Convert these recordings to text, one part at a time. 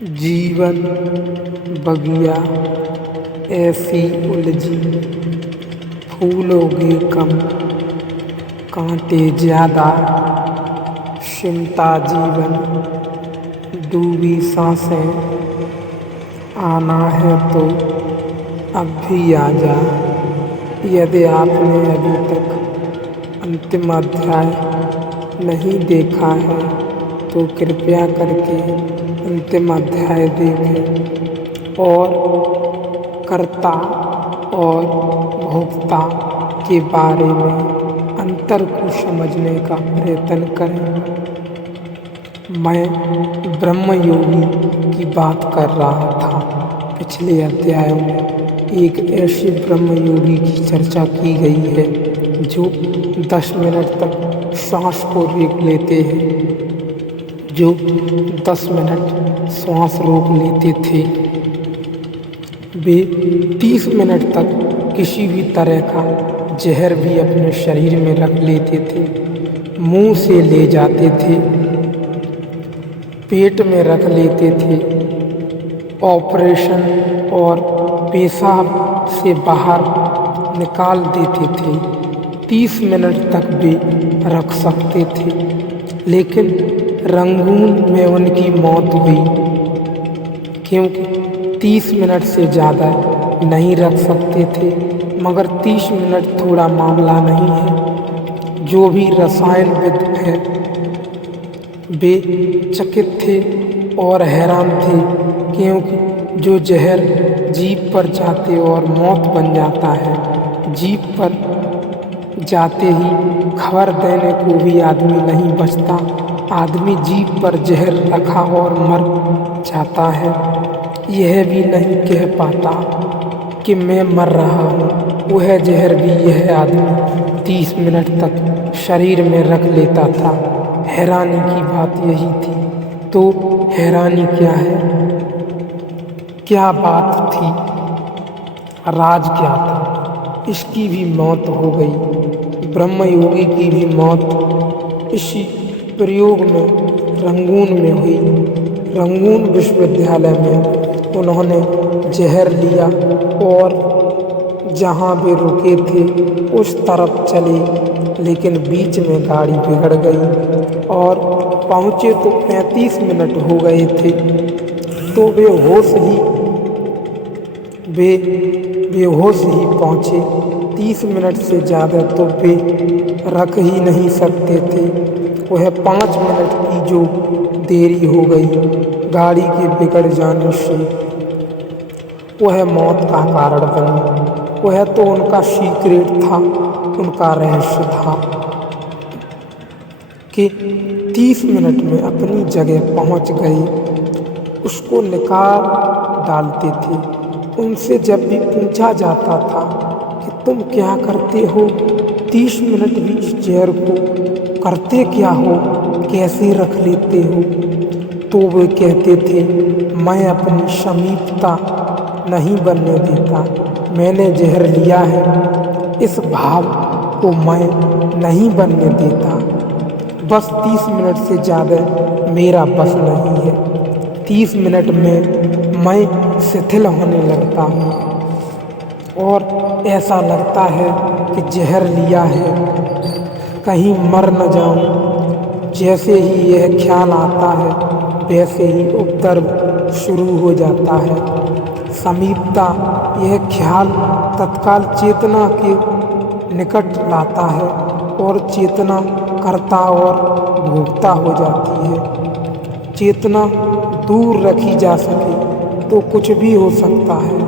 जीवन बगिया ऐसी उलझी, फूलोगे कम कांटे ज्यादा, शिमता जीवन डूबी सांसें, आना है तो अब भी आ जा। यदि आपने अभी तक अंतिम अध्याय नहीं देखा है तो कृपया करके अंतिम अध्याय देखें और कर्ता और भोक्ता के बारे में अंतर को समझने का प्रयत्न करें। मैं ब्रह्मयोगी की बात कर रहा था। पिछले अध्यायों में एक ऐसे ब्रह्मयोगी की चर्चा की गई है जो 10 मिनट तक सांस को रोक लेते हैं, जो 10 मिनट सांस रोक लेते थे। वे 30 मिनट तक किसी भी तरह का जहर भी अपने शरीर में रख लेते थे, मुंह से ले जाते थे, पेट में रख लेते थे, ऑपरेशन और पेशाब से बाहर निकाल देते थे। 30 मिनट तक भी रख सकते थे, लेकिन रंगून में उनकी मौत हुई क्योंकि 30 मिनट से ज़्यादा नहीं रख सकते थे। मगर 30 मिनट थोड़ा मामला नहीं है। जो भी रसायनविद हैं वे चकित थे और हैरान थे क्योंकि जो जहर जीभ पर जाते और मौत बन जाता है, जीभ पर जाते ही खबर देने को भी आदमी नहीं बचता। आदमी जीभ पर जहर रखा और मर जाता है, यह भी नहीं कह पाता कि मैं मर रहा हूँ। वह जहर भी यह आदमी 30 मिनट तक शरीर में रख लेता था। हैरानी की बात यही थी। तो हैरानी क्या है, क्या बात थी, राज क्या था? इसकी भी मौत हो गई। ब्रह्मयोगी की भी मौत इसी प्रयोग में रंगून में हुई। रंगून विश्वविद्यालय में उन्होंने जहर लिया और जहाँ वे रुके थे उस तरफ चले, लेकिन बीच में गाड़ी बिगड़ गई और पहुँचे तो 35 मिनट हो गए थे। तो बेहोश ही पहुँचे। 30 मिनट से ज़्यादा तो वे रख ही नहीं सकते थे। वह 5 मिनट की जो देरी हो गई गाड़ी के बिगड़ जाने से, वह मौत का कारण बनी। वह तो उनका सीक्रेट था, उनका रहस्य था कि 30 मिनट में अपनी जगह पहुंच गए। उसको निकाल डालते थे। उनसे जब भी पूछा जाता था कि तुम क्या करते हो, 30 मिनट भी इस जहर को करते क्या हो, कैसे रख लेते हो, तो वे कहते थे मैं अपनी समीपता नहीं बनने देता। मैंने जहर लिया है, इस भाव को मैं नहीं बनने देता। बस 30 मिनट से ज़्यादा मेरा बस नहीं है। 30 मिनट में मैं शिथिल होने लगता हूँ और ऐसा लगता है कि जहर लिया है, कहीं मर न जाऊँ। जैसे ही यह ख्याल आता है वैसे ही उपद्रव शुरू हो जाता है। समीपता, यह ख्याल तत्काल चेतना के निकट लाता है और चेतना कर्ता और भोक्ता हो जाती है। चेतना दूर रखी जा सके तो कुछ भी हो सकता है।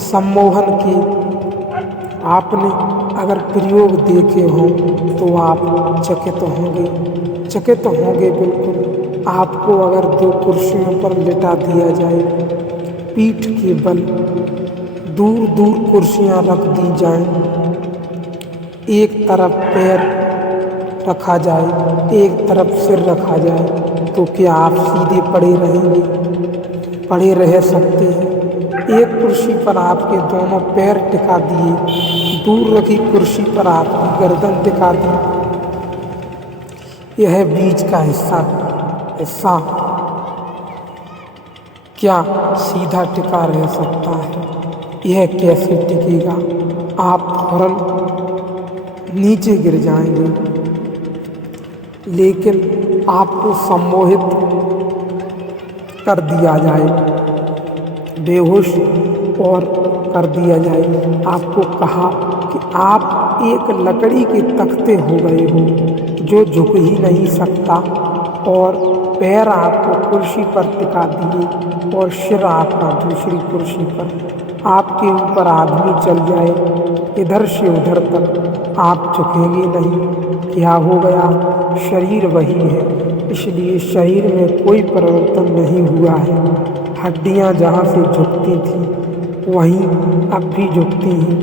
सम्मोहन के आपने अगर प्रयोग देखे हों तो आप चकित होंगे बिल्कुल। आपको अगर 2 कुर्सियों पर लिटा दिया जाए, पीठ के बल दूर दूर कुर्सियां रख दी जाएं, एक तरफ पैर रखा जाए, एक तरफ सिर रखा जाए, तो क्या आप सीधे पड़े रहेंगे? पड़े रह सकते हैं। एक कुर्सी पर आपके दोनों पैर टिका दिए, दूर रखी कुर्सी पर आपकी गर्दन टिका दी। यह बीच का हिस्सा क्या सीधा टिका रह सकता है? यह कैसे टिकेगा? आप फौरन नीचे गिर जाएंगे। लेकिन आपको सम्मोहित कर दिया जाए, बेहोश और कर दिया जाए। आपको कहा कि आप एक लकड़ी के तख्ते हो गए हो जो झुक ही नहीं सकता, और पैर आपको कुर्सी पर टिका दिए और सिर आपका दूसरी कुर्सी पर। आपके ऊपर आदमी चल जाए इधर से उधर तक, आप झुकेंगे नहीं। क्या हो गया? शरीर वही है, इसलिए शरीर में कोई परिवर्तन नहीं हुआ है। हड्डियां जहाँ से झुकती थी वहीं अब भी झुकती हैं।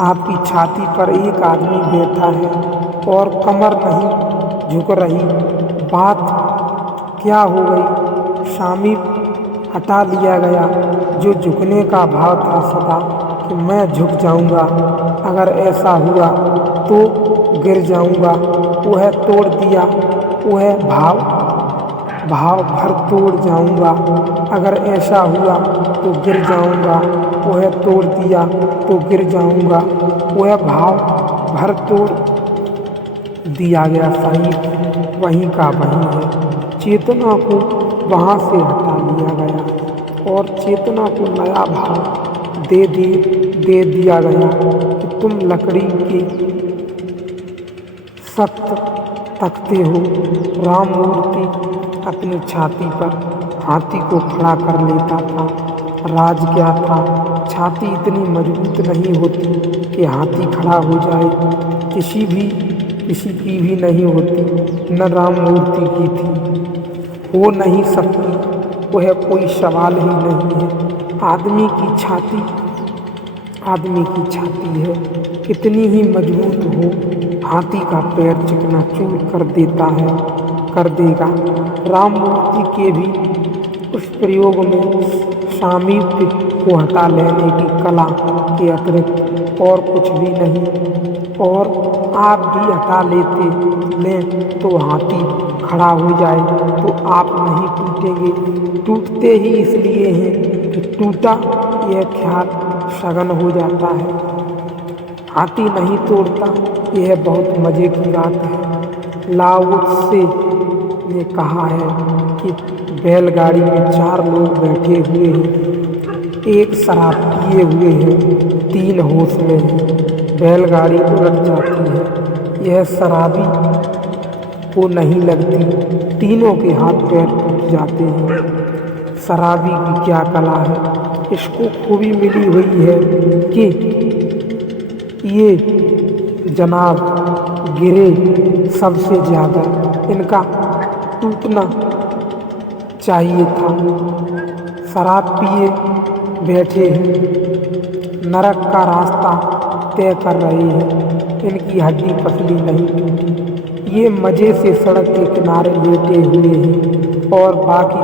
आपकी छाती पर एक आदमी बैठा है और कमर नहीं झुक रही। बात क्या हो गई? सामीप हटा लिया गया। जो झुकने का भाव था सदा कि मैं झुक जाऊंगा, अगर ऐसा हुआ तो गिर जाऊंगा, वह तोड़ दिया। वह भाव भर तोड़ जाऊंगा, अगर ऐसा हुआ तो गिर जाऊंगा, वह तोड़ दिया तो गिर जाऊंगा। वह भाव भर तोड़ दिया गया साईं वहीं का वहीं है। चेतना को वहाँ से हटा लिया गया और चेतना को नया भाव दे दिया गया कि तुम लकड़ी के सख्त तख्ते हो। राम मूर्ति अपनी छाती पर हाथी को खड़ा कर लेता था। राज क्या था? छाती इतनी मजबूत नहीं होती कि हाथी खड़ा हो जाए। किसी की भी नहीं होती, न राम मूर्ति की थी। हो नहीं सकती, वह कोई सवाल ही नहीं है। आदमी की छाती है, कितनी ही मजबूत हो, हाथी का पैर चकनाचूर कर देगा। राम मूर्ति के भी उस प्रयोग में सामीप्य को हटा लेने की कला के अतिरिक्त और कुछ भी नहीं। और आप भी हटा लें तो हाथी खड़ा हो जाए तो आप नहीं टूटेंगे। टूटते ही इसलिए हैं कि टूटा यह ख्याल सघन हो जाता है। हाथी नहीं तोड़ता, यह बहुत मजे की बात है। लाओ त्से ने कहा है कि बैलगाड़ी में 4 लोग बैठे हुए हैं, एक शराब पिए हुए हैं, 3 होश में हैं। बैलगाड़ी उलट जाती है, यह शराबी को नहीं लगती, तीनों के हाथ पैर टूट जाते हैं। शराबी की क्या कला है, इसको खूबी मिली हुई है कि ये जनाब गिरे सबसे ज़्यादा, इनका टूटना चाहिए था। शराब पिए बैठे हैं, नरक का रास्ता तय कर रहे हैं, इनकी हड्डी पसली नहीं टूटी। ये मज़े से सड़क के किनारे लेटे हुए हैं और बाकी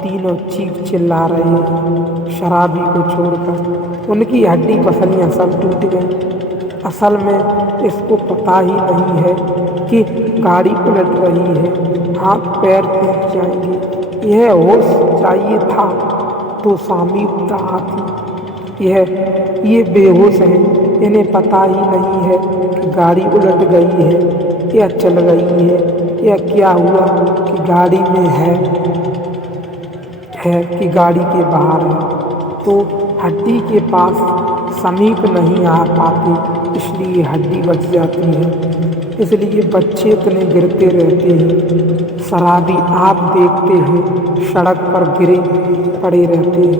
तीनों चीख चिल्ला रहे हैं शराबी को छोड़कर। उनकी हड्डी पसलियाँ सब टूट गई। असल में इसको पता ही नहीं है कि गाड़ी उलट रही है, हाथ पैर टूट जाएंगे। यह होश चाहिए था तो सामीप्य आती। ये बेहोश हैं, इन्हें पता ही नहीं है कि गाड़ी उलट गई है या चल गई है या क्या हुआ, कि गाड़ी में है कि गाड़ी के बाहर है। तो हड्डी के पास समीप नहीं आ पाते, इसलिए हड्डी बच जाती है। इसलिए बच्चे इतने गिरते रहते हैं। शराबी आप देखते हैं सड़क पर गिरे पड़े रहते हैं,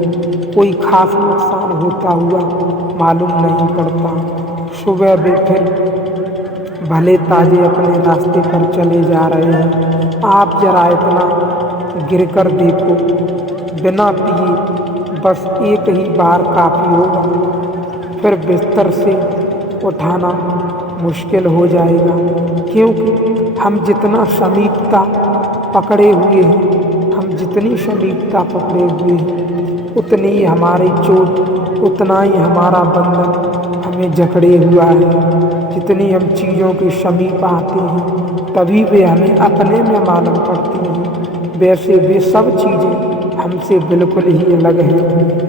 कोई खास नुकसान होता हुआ मालूम नहीं पड़ता। सुबह वे फिर भले ताजे अपने रास्ते पर चले जा रहे हैं। आप जरा इतना गिर कर देखो, बिना पिए बस एक ही बार काफ़ी होगा, फिर बिस्तर से उठाना मुश्किल हो जाएगा। क्योंकि हम जितना समीपता पकड़े हुए हैं, उतनी ही हमारी चोट, उतना ही हमारा बंधन हमें जकड़े हुआ है। जितनी हम चीज़ों के समीप आते हैं तभी वे हमें अपने में मालूम पड़ती हैं। वैसे वे सब चीज़ें हमसे बिल्कुल ही अलग हैं।